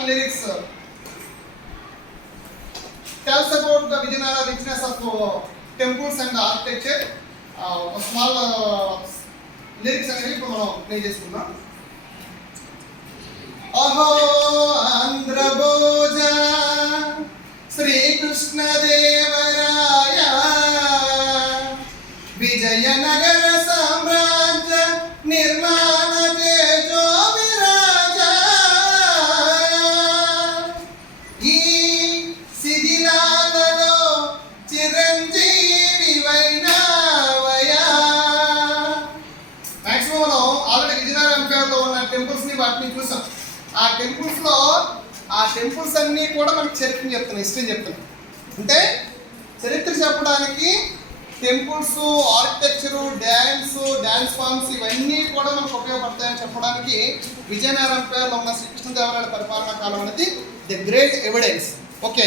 song lyrics tells about the Vijayanagara richness of temples and architecture. Small lyrics అనేవి ఇప్పుడు మనం play చేసుకుందాం. అహో ఆంధ్రభోజ శ్రీకృష్ణదేవరాయ విజయనగర సామ్రాజ్య నిర్మాణ తేజో విరాజ ఈ శిథిలాలలో చిరంజీవి వైనావయా. మాక్సిమం మనం ఆల్రెడీ విజయనగర ఎంపైర్లో ఉన్న టెంపుల్స్ ని వాటిని చూసాం. ఆ టెంపుల్స్ అన్నీ కూడా మనకి చరిత్ర చెప్తున్నాయి, హిస్టరీ చెప్తున్నాయి. అంటే చరిత్ర చెప్పడానికి టెంపుల్స్, ఆర్కిటెక్చరు, డ్యాన్స్ ఫామ్స్ ఇవన్నీ కూడా మనకు ఉపయోగపడతాయని చెప్పడానికి విజయనగర ఎంపైర్లో ఉన్న శ్రీకృష్ణదేవరాయల పరిపాలనా కాలం అనేది ది గ్రేట్ ఎవిడెన్స్. ఓకే.